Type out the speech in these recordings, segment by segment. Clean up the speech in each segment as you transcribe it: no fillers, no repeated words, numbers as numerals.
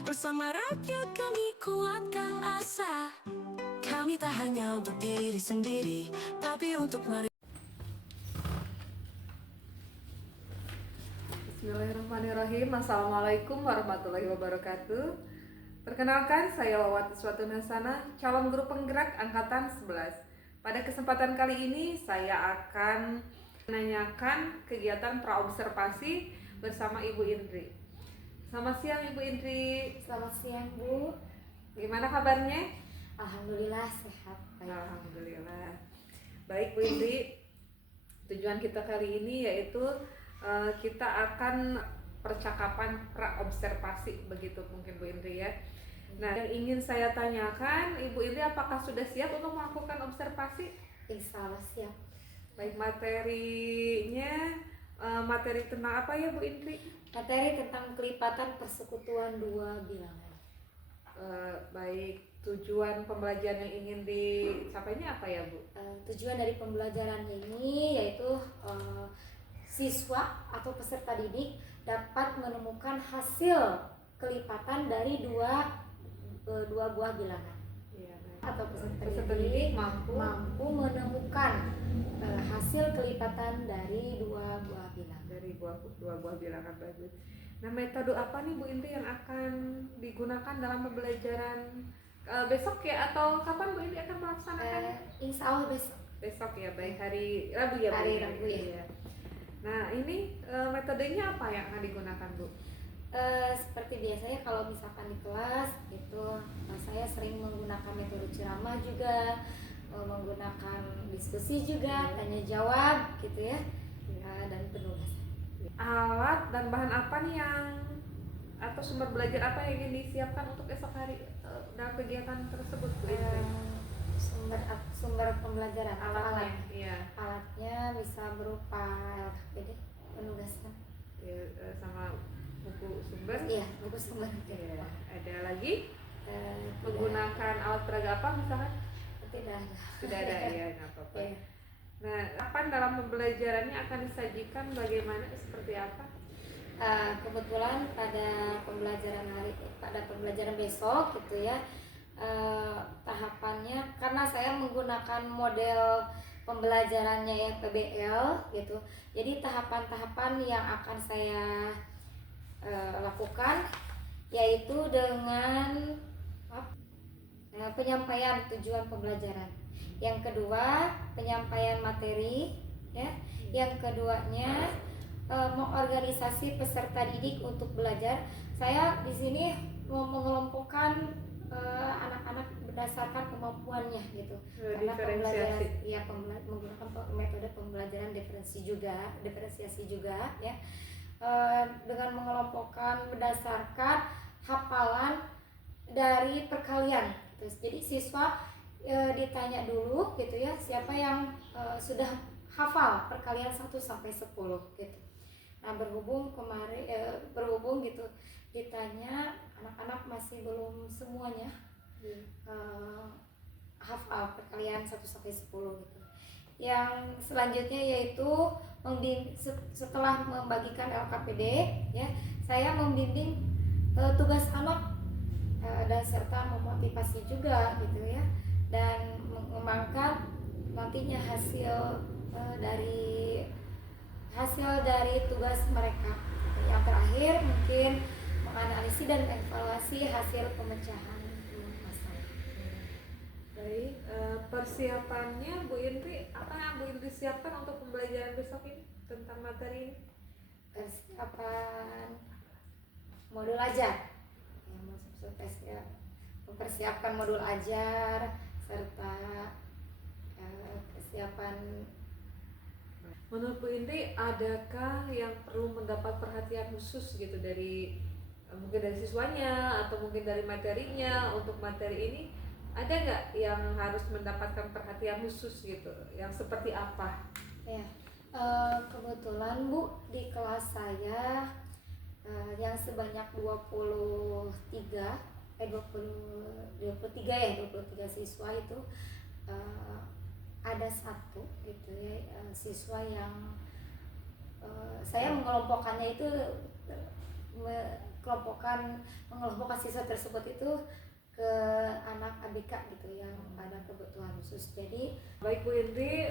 Bersama rakyat kami kuatkan asa. Kami tak hanya untuk diri sendiri, tapi untuk mari. Bismillahirrahmanirrahim. Assalamualaikum warahmatullahi wabarakatuh. Perkenalkan, saya Wawati Suatu Nasana, calon guru penggerak angkatan 11. Pada kesempatan kali ini saya akan menanyakan kegiatan praobservasi bersama Ibu Indri. Selamat siang Ibu Indri. Selamat siang Bu. Gimana kabarnya? Alhamdulillah sehat. Alhamdulillah. Baik Bu Indri, tujuan kita kali ini yaitu kita akan percakapan praobservasi, begitu mungkin Bu Indri ya. Nah, yang ingin saya tanyakan, Ibu Indri apakah sudah siap untuk melakukan observasi? Insya Allah siap. Baik, materinya materi tentang apa ya Bu Indri? Materi tentang kelipatan persekutuan dua bilangan. Baik, tujuan pembelajaran yang ingin dicapainya apa ya Bu? Tujuan dari pembelajaran ini yaitu siswa atau peserta didik dapat menemukan hasil kelipatan dari dua buah bilangan. Ya, Atau peserta didik mampu menemukan hasil kelipatan dari dua buah bilangan. Dari dua buah bilangan, bagus. Nah, metode apa nih Bu Indri yang akan digunakan dalam pembelajaran besok ya, atau kapan Bu Indri akan melaksanakannya? Insya Allah Besok ya, baik hari Rabu ya Bu? Hari Rabu ya. Iya. Nah, ini metodenya apa yang akan digunakan Bu? Seperti biasanya kalau misalkan di kelas itu saya sering menggunakan metode ceramah juga, menggunakan diskusi juga, tanya jawab gitu ya, dan penugasan. Alat dan bahan apa nih yang atau sumber belajar apa yang ingin disiapkan untuk esok hari dalam kegiatan tersebut Bu Indri? Sumber pembelajaran Alatnya, iya. Alatnya bisa berupa LKPD, penugasan. Ya, sama buku sumber. Iya, buku sumber. Ya, ada lagi menggunakan alat peraga apa misalkan? Tidak ada ya, nggak apa-apa. Iya. Nah, kapan dalam pembelajarannya akan disajikan bagaimana, seperti apa? Kebetulan pada pembelajaran besok gitu ya, tahapannya karena saya menggunakan model pembelajarannya ya PBL gitu, jadi tahapan-tahapan yang akan saya lakukan yaitu dengan penyampaian tujuan pembelajaran, yang kedua penyampaian materi ya, yang keduanya mengorganisasi peserta didik untuk belajar. Saya di sini mau mengelompokkan anak-anak berdasarkan kemampuannya gitu. Karena pembelajaran ya menggunakan metode pembelajaran diferensiasi juga ya. Dengan mengelompokkan berdasarkan hafalan dari perkalian. Terus jadi siswa ditanya dulu gitu ya, siapa yang sudah hafal perkalian 1 sampai 10 gitu. Nah, berhubung gitu ditanya, anak-anak masih belum semuanya hafal perkalian 1 sampai 10 gitu. Yang selanjutnya yaitu setelah membagikan LKPD ya, saya membimbing tugas anak dan serta memotivasi juga gitu ya, dan mengembangkan nantinya hasil dari tugas mereka. Yang terakhir mungkin menganalisis dan evaluasi hasil pemecahan masalah. Baik, persiapannya Bu Indri, apa yang Bu Indri siapkan untuk pembelajaran besok ini tentang materi ini? Persiapan modul ajar, mempersiapkan modul ajar serta persiapan. Menurut Bu Indri, adakah yang perlu mendapat perhatian khusus gitu dari mungkin dari siswanya atau mungkin dari materinya untuk materi ini? Ada nggak yang harus mendapatkan perhatian khusus gitu? Yang seperti apa? Ya, kebetulan Bu, di kelas saya yang sebanyak 23 siswa itu ada satu gitu ya, siswa yang saya mengelompokkannya itu mengelompokkan siswa tersebut itu ke anak ABK gitu yang ada kebutuhan khusus. Jadi Baik Bu Indri,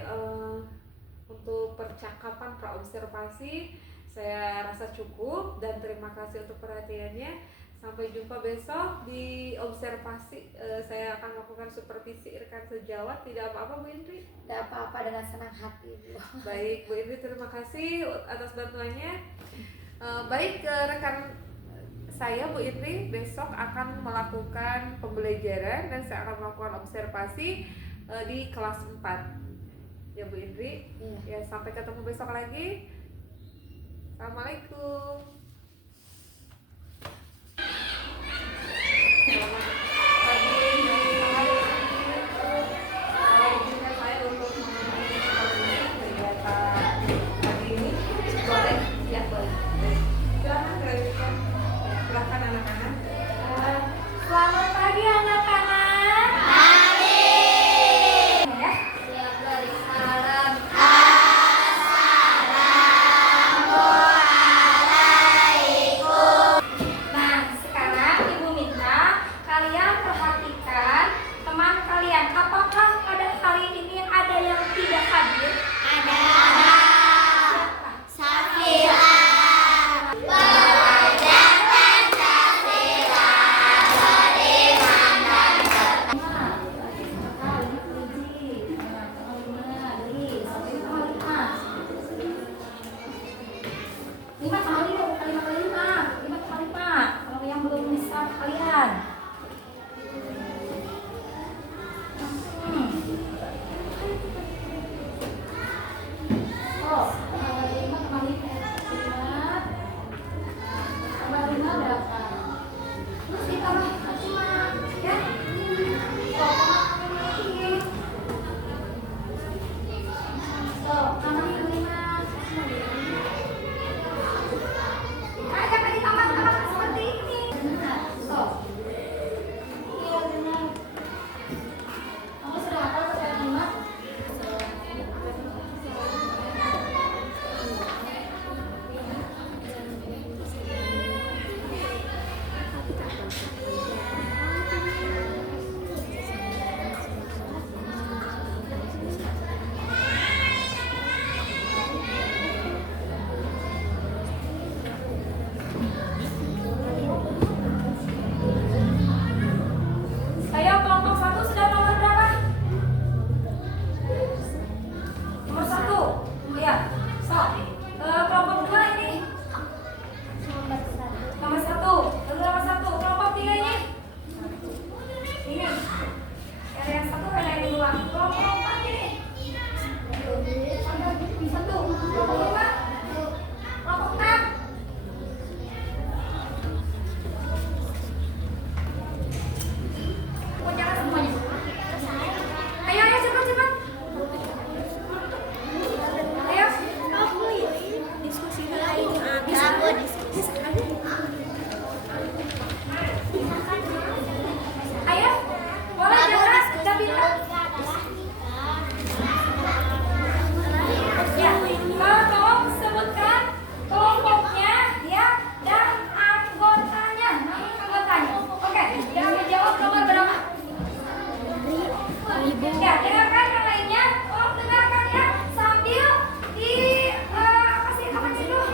untuk percakapan praobservasi saya rasa cukup dan terima kasih untuk perhatiannya. Sampai jumpa besok di observasi. Saya akan melakukan supervisi rekan sejawat. Tidak apa-apa Bu Indri? tidak apa-apa, dengan senang hati Bu. Baik Bu Indri, terima kasih atas bantuannya. Baik rekan saya Bu Indri besok akan melakukan pembelajaran dan saya akan melakukan observasi di kelas 4 ya Bu Indri. Iya. Ya, sampai ketemu besok lagi. Assalamualaikum. Selamat pagi Bu Indri. Izinkan saya untuk memenuhi kegiatan pagi ini. Boleh? Ya boleh. Silakan dilanjutkan. Silakan anak-anak. Selamat pagi anak-anak. Pagi. Ya. Siap dari salam. Nah, sekarang Ibu minta kalian perhatikan teman kalian. Apakah pada hari ini ada yang tidak hadir? Ada. Siapa? Lima kali lima. Kalau yang belum bisa kalian. Oh, lima kali lima berapa? Terus ditambah lima, ya? Oh, lagi. Oh, tambah lima. Jangan ditambah seperti ini. So, iya benar. Kamu sudah hafal sampai lima? Ayo kelompok 1 sudah nomor berapa? Nomor 1. Iya. So, kelompok 2 ini. Nomor 1. Nomor 1. Kelompok 3 ini. Ini. Yang 1 ada yang dua. Kelompok 4 ini. 1. Kelompok 5. Kelompok 6. Jangan semuanya. Ayo cepat. Ayo. Diskusi lain. Ayo. Boleh jangan bintang. Ya. Tolong sebutkan kelompoknya ya dan anggotanya. Oke. Yang menjawab nomor berapa? Ya, dengarkan yang lainnya. Tolong dengarkan ya sambil di apa sih dulu?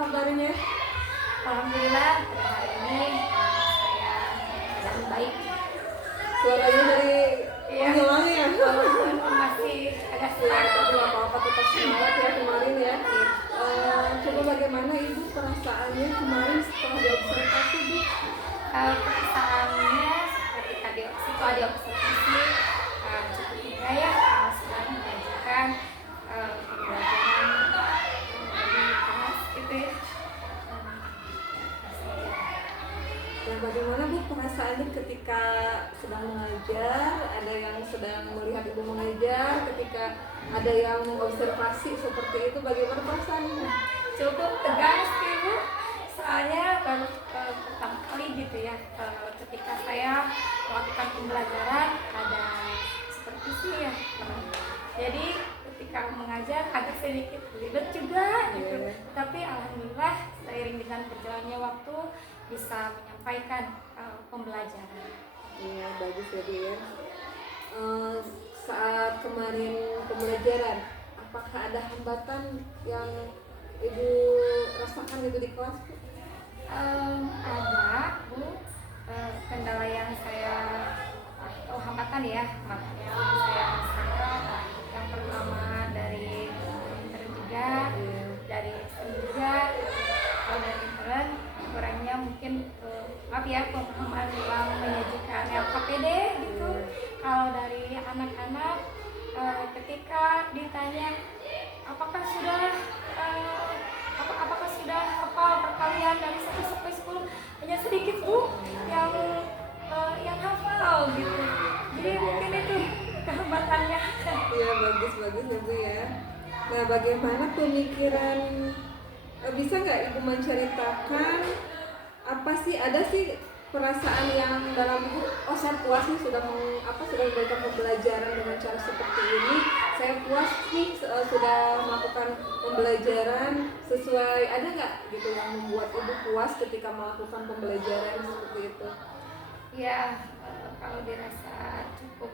kabarnya? Alhamdulillah pada hari ini saya sedang baik. Suaranya dari menghilang ya? Walaupun masih agak Ya, serak. tapi nggak apa-apa, tetap semangat ya kemarin ya. Coba bagaimana Ibu perasaannya kemarin setelah diobservasi Bu? Perasaannya setelah diobservasi cukup mudah ya, sedang mengajarkan pembelajaran dari kelas gitu ya. Dan bagaimana Bu perasaannya ketika sedang mengajar, ada yang sedang melihat Ibu mengajar, ketika ada yang mengobservasi seperti itu, bagaimana perasaannya? Cukup tegang sih Bu, soalnya baru pertama kali gitu ya, ketika saya melakukan pembelajaran ada supervisi ya. Jadi ketika mengajar agak sedikit ribet juga gitu. Tapi alhamdulillah seiring dengan berjalannya waktu bisa menyampaikan pembelajaran. Iya, bagus ya Bu ya. Saat kemarin pembelajaran, apakah ada hambatan yang Ibu rasakan gitu di kelas Bu? Ada Bu, kendala yang saya hambatan ya, makanya saya rasakan yang pertama dari intern juga, dari STEM juga. Kalau dari intern kurangnya mungkin maaf ya, pemahaman yang menyajikan LKPD gitu. Kalau dari anak-anak ketika ditanya apakah sudah hafal perkalian dari 1 sampai 10, hanya sedikit Bu yang hafal gitu. Jadi mungkin itu kehambatannya. Iya, bagus ya Bu ya. Nah, bagaimana pemikiran, bisa nggak Ibu menceritakan apa sih, ada sih perasaan yang dalam Ibu, oh saya puas nih sudah memberikan pembelajaran dengan cara seperti ini, saya puas nih sudah melakukan pembelajaran sesuai, ada nggak gitu yang membuat Ibu puas ketika melakukan pembelajaran seperti itu? Ya, kalau dirasa cukup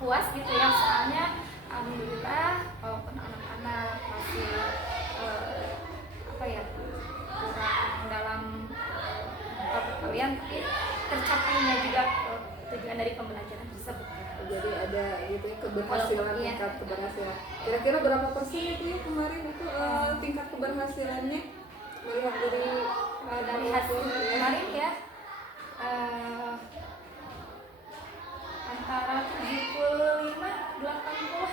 puas gitu ya, soalnya alhamdulillah walaupun anak-anak masih kurang dalam perkalian, tapi tercapainya juga tujuan dari pembelajaran tersebut. Jadi ada gitu ya keberhasilan, Iya. tingkat keberhasilan. Kira-kira berapa persen itu ya kemarin itu tingkat keberhasilannya melihat dari hasil ya? kemarin ya, antara 75-80 lah.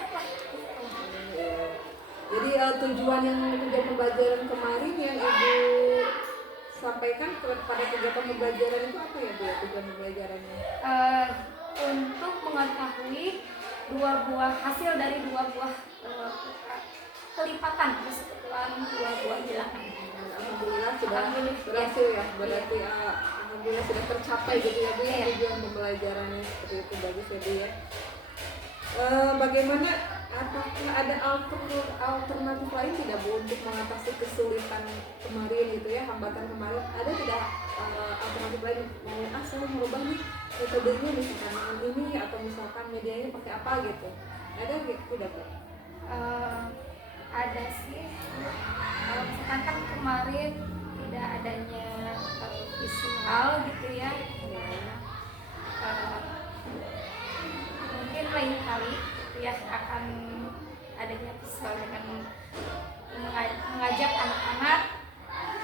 Jadi tujuan pembelajaran kemarin yang Ibu sampaikan kepada kegiatan pembelajaran itu apa ya Bu ya, tujuan pembelajarannya? Untuk mengetahui hasil dari dua buah kelipatan kesatuan dua buah bilangan. Alhamdulillah sudah Alhamdulillah, berhasil ya, iya. berarti alhamdulillah sudah tercapai gitu ya Bu ya, Iya. tujuan pembelajarannya seperti itu, bagus ya Bu ya. Bagaimana, apakah ada alternatif lain tidak Bu untuk mengatasi kesulitan kemarin gitu ya, hambatan kemarin, ada tidak alternatif lain, mau saya merubah nih metodenya misalkan dengan ini atau misalkan medianya pakai apa gitu, ada tidak Bu? Ada sih, kalau misalkan kan kemarin tidak adanya visual gitu ya, mungkin lain kali gitu ya akan adanya visual dengan mengajak anak-anak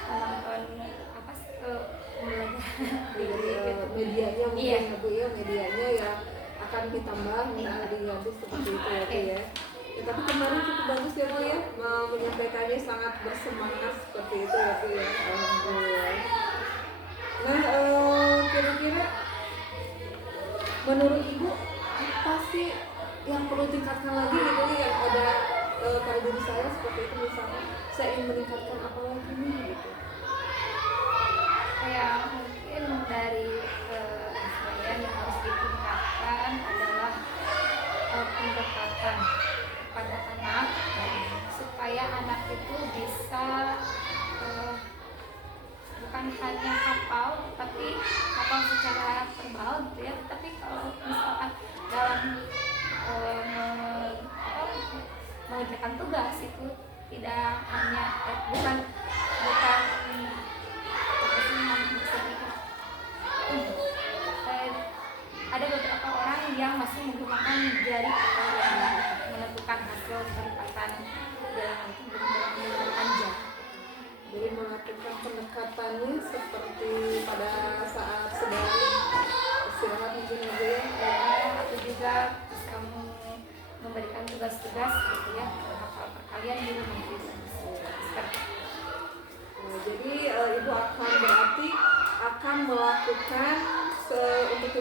menonton pembelajaran. Medianya mungkin Iya. ya Bu ya, medianya ya akan ditambah diganti seperti itu ya Bu ya. Ya, tapi kemarin cukup bagus ya Bu ya, menyampaikannya sangat bersemangat seperti itu ya Bu ya, alhamdulillah. Nah, kira-kira menurut Ibu apa sih yang perlu ditingkatkan lagi gitu ya, yang ada pada diri saya seperti itu, misalnya saya ingin meningkatkan apa lagi nih gitu. Ya mungkin dari saya yang harus ditingkatkan adalah pendekatan kepada anak, supaya anak itu bisa bukan hanya hafal tapi hafal secara verbal gitu ya, tapi kalau misalkan dalam mengerjakan tugas itu tidak hanya bukan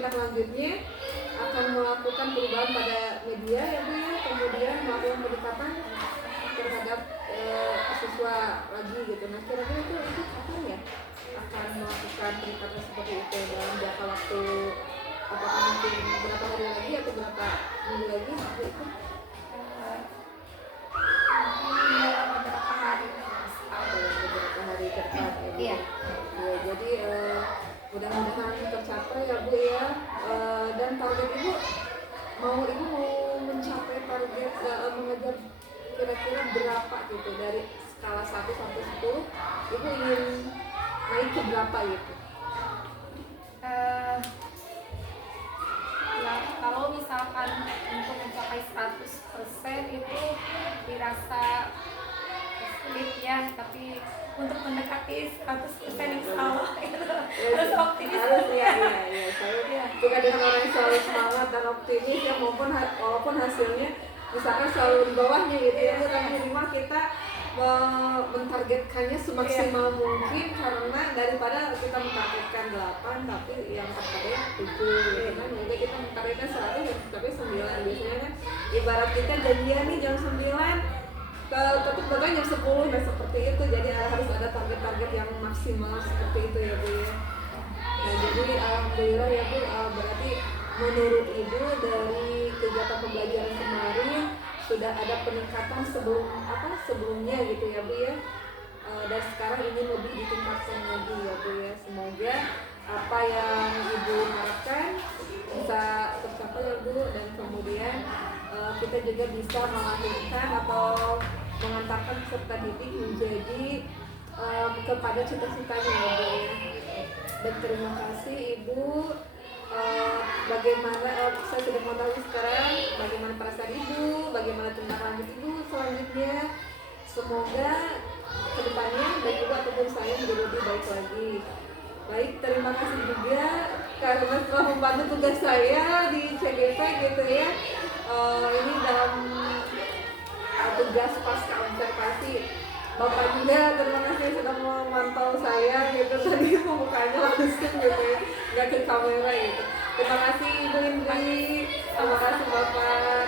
tindak lanjutnya akan melakukan perubahan pada media ya Bu ya, kemudian melakukan pendekatan terhadap siswa lagi gitu. Nah kira-kira itu kapan ya akan melakukan pendekatan seperti itu dalam jangka waktu, apakah mungkin berapa hari lagi atau berapa minggu lagi seperti itu? Dalam beberapa hari. Dalam beberapa hari ke depan ya Bu. Iya. Ya, jadi mudah-mudahan tercapai ya Bu ya. Dan target Ibu mau mencapai target mengejar kira-kira berapa gitu dari skala 1 sampai 10 Ibu ingin naik ke berapa gitu? Ya kalau misalkan untuk mencapai 100% itu dirasa sulit ya, tapi untuk mendekati 100% insya Allah harus optimis. Harus ya. Saya suka dengan orang yang selalu semangat dan optimis ya, walaupun hasilnya misalkan selalu di bawahnya gitu ya, tapi minimal kita mentargetkannya semaksimal mungkin, karena daripada kita mentargetkan 8 tapi yang tercapai 7 gitu kan, mungkin kita mentargetkan 100 dan tercapai 9. Biasanya kan ibarat kita janjian nih jam 9 tutup dagang jam 10, nah seperti itu. Jadi harus ada target-target yang maksimal seperti itu ya Bu ya. Nah jadi alhamdulillah ya Bu, berarti menurut Ibu dari kegiatan pembelajaran kemarin sudah ada peningkatan sebelumnya gitu ya Bu ya. Dan sekarang ini lebih ditingkatkan lagi ya Bu ya. Semoga apa yang Ibu harapkan bisa tercapai ya Bu, dan kemudian kita juga bisa melahirkan atau mengantarkan peserta didik menjadi kepada cita-citanya ya Bu ya. Dan terima kasih Ibu. Bagaimana saya sudah mengetahui sekarang bagaimana perasaan Ibu, bagaimana tindak lanjut Ibu selanjutnya. Semoga kedepannya baik Ibu ataupun saya menjadi lebih baik lagi. Baik, terima kasih juga karena telah membantu tugas saya di CGP gitu ya. Ini dalam tugas pasca observasi. Bapak juga terima kasih sudah memantau saya gitu, tadi mukanya langsung gitu ya, nggak ke kamera gitu. Terima kasih Ibu Indri, terima kasih Bapak.